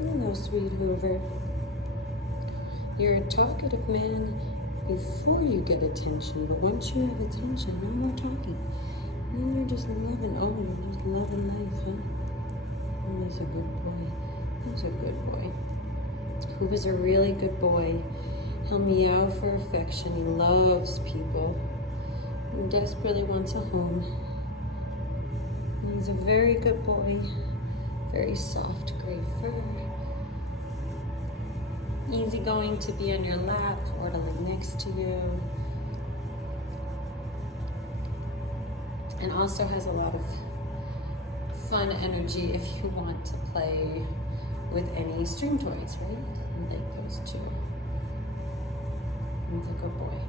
Hello, sweet Hoover. You're a talkative man before you get attention, but once you have attention, no more talking. And then you're just loving, you're just loving life, huh? Oh, he's a good boy. He's a good boy. Hoover's a really good boy. He'll meow for affection. He loves people. He desperately wants a home. And he's a very good boy. Very soft gray fur. Easy going to be on your lap or to lay next to you. And also has a lot of fun energy if you want to play with any string toys, right? And like those two. He's a good boy.